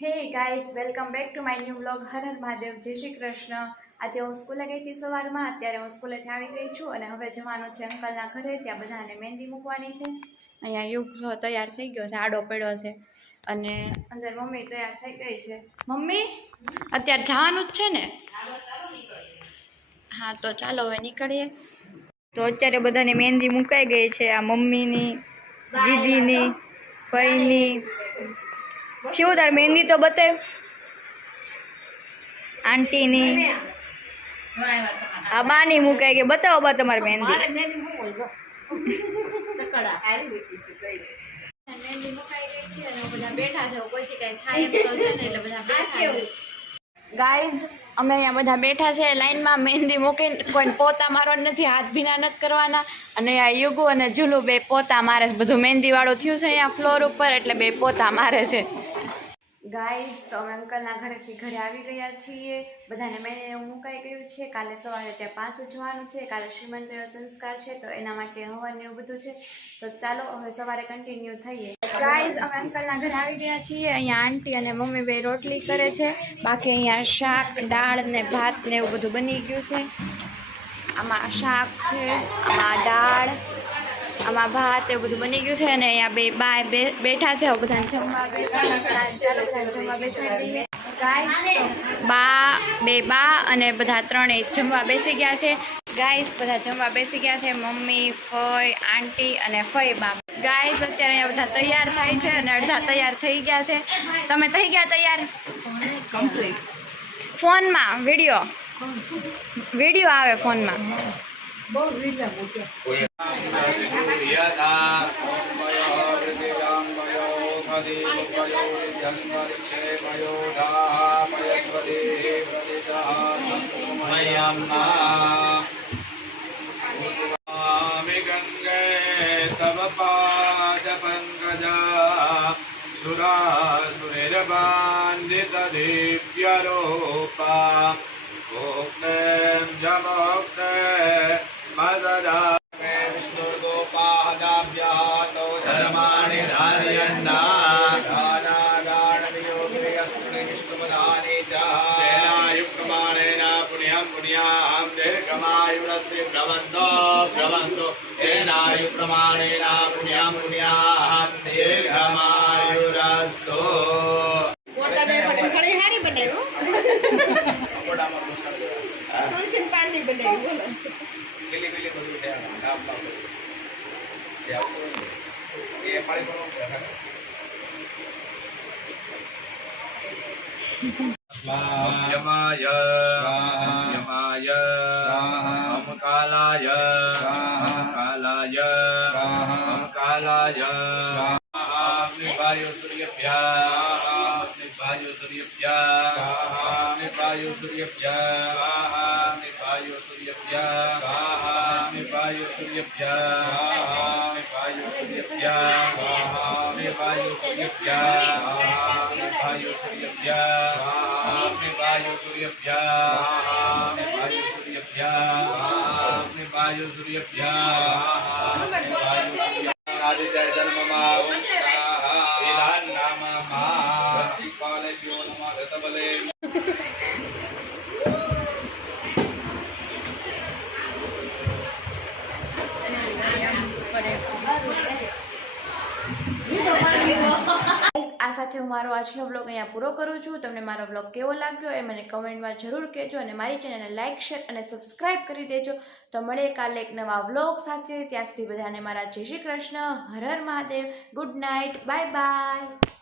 હે guys, welcome back to my new vlog. Har Har Mahadev, જય શ્રી કૃષ્ણ. આજે હું સ્કૂલે ગઈ હતી સવારમાં. અત્યારે હું સ્કૂલેથી આવી ગઈ છું અને હવે જવાનું છે અંકલના ઘરે. ત્યાં બધાને મહેંદી મૂકવાની છે. અહીંયા યુગ તૈયાર થઈ ગયો છે, આડો પડ્યો છે અને અંદર મમ્મી તૈયાર થઈ ગઈ છે. મમ્મી, અત્યારે જવાનું જ છે ને? હા, તો ચાલો હવે નીકળીએ. તો અત્યારે બધાને મહેંદી મુકાઈ ગઈ છે. આ મમ્મીની, દીદીની, ભાઈની. શું તાર મહેંદી તો બતાવ. આંટીની, આ બાની મુકાઈ ગઈ. બતાવો બા તમારી મહેંદી. મહેંદી મુકાઈ ગઈ છે અને બધા બેઠા છે. કોઈથી કઈ થાય એમ તો છે ને, એટલે બધા બેઠા છે. ગાઈઝ, અમે અહીંયા બધા બેઠા છે લાઈનમાં. મહેંદી મૂકીને કોઈને પોતા મારવા નથી, હાથ ભીના નથી કરવાના. અને આ યુગુ અને ઝુલુ બે પોતા મારે છે. બધું મહેંદી વાળું થયું છે અહીંયા ફ્લોર ઉપર, એટલે બે પોતા મારે છે. ગાઈઝ, તો અમે અંકલના ઘરેથી ઘરે આવી ગયા છીએ. બધાને મહેંદી મુકાઈ ગયું છે. કાલે સવારે ત્યાં પાછું જવાનું છે. કાલે શ્રીમંત સંસ્કાર છે, તો એના માટે હવન એવું બધું છે. તો ચાલો હવે સવારે કન્ટિન્યુ થઈએ. ગાઈઝ, અમે અંકલના ઘરે આવી ગયા છીએ. અહીંયા આંટી અને મમ્મી બે રોટલી કરે છે. બાકી અહીંયા શાક, દાળ ને ભાત ને એવું બધું બની ગયું છે. આમાં શાક છે, આમાં દાળ, આમાં ભાત એવું બધું બની ગયું છે. અને અહીંયા બે બા બેઠા છે. બધાને જમવા બેસાડી દઈએ. બા અને બધા ત્રણેય જમવા બેસી ગયા છે. ગાઈસ, બધા જમવા બેસી ગયા છે. મમ્મી, ફઈ, આંટી અને ફઈ બા. ગાઈસ, અત્યારે અહીંયા બધા તૈયાર થાય છે અને અડધા તૈયાર થઈ ગયા છે. તમે થઈ ગયા તૈયાર? કમ્પ્લીટ. ફોનમાં વિડીયો આવે ફોનમાં. બહુ વિડીયો મૂકે. तव पाद पंकजा सुरासुरबांधित दिव्यरूपा भोक्तं जमोक्त मजदा विष्णुर्गोपादाभ्यातो धर्माणि धारयन्ना दानादानवियोगिस्मृति विष्णुपदानि च तेनायुक्तमानेन पुण्यं पुण्यां दीर्घमायुरस्ति भ्रवन्तो तेनायुक्तमानेन पुण्यं पुण्यां दीर्घमायुरस्तु यमाय यमाय अमकालाय कालाय अमकालाय निभायो सूर्यभ्या निभायो सूर्यभ्या निभायो सूर्यभ्या निभायो सूर्यभ्या निभायो सूर्यभ्या निभायो सूर्यभ्या निभायो सूर्यभ्या निभायो सूर्यभ्या निभायो सूर्यभ्या निभायो सूर्यभ्या निभायो सूर्यभ्या निभायो आदित्य जन्ममा विधान नाममा काले जो नमः ऋतबले આ સાથે હું મારો આજનો બ્લોગ અહીંયા પૂરો કરું છું. તમને મારો બ્લોગ કેવો લાગ્યો એ મને કમેન્ટમાં જરૂર કહેજો અને મારી ચેનલને લાઇક, શેર અને સબસ્ક્રાઇબ કરી દેજો. તો મળીએ કાલે એક નવા બ્લોગ સાથે. ત્યાં સુધી બધાને મારા જય Shri Krishna, Har Har Mahadev, good night, bye by.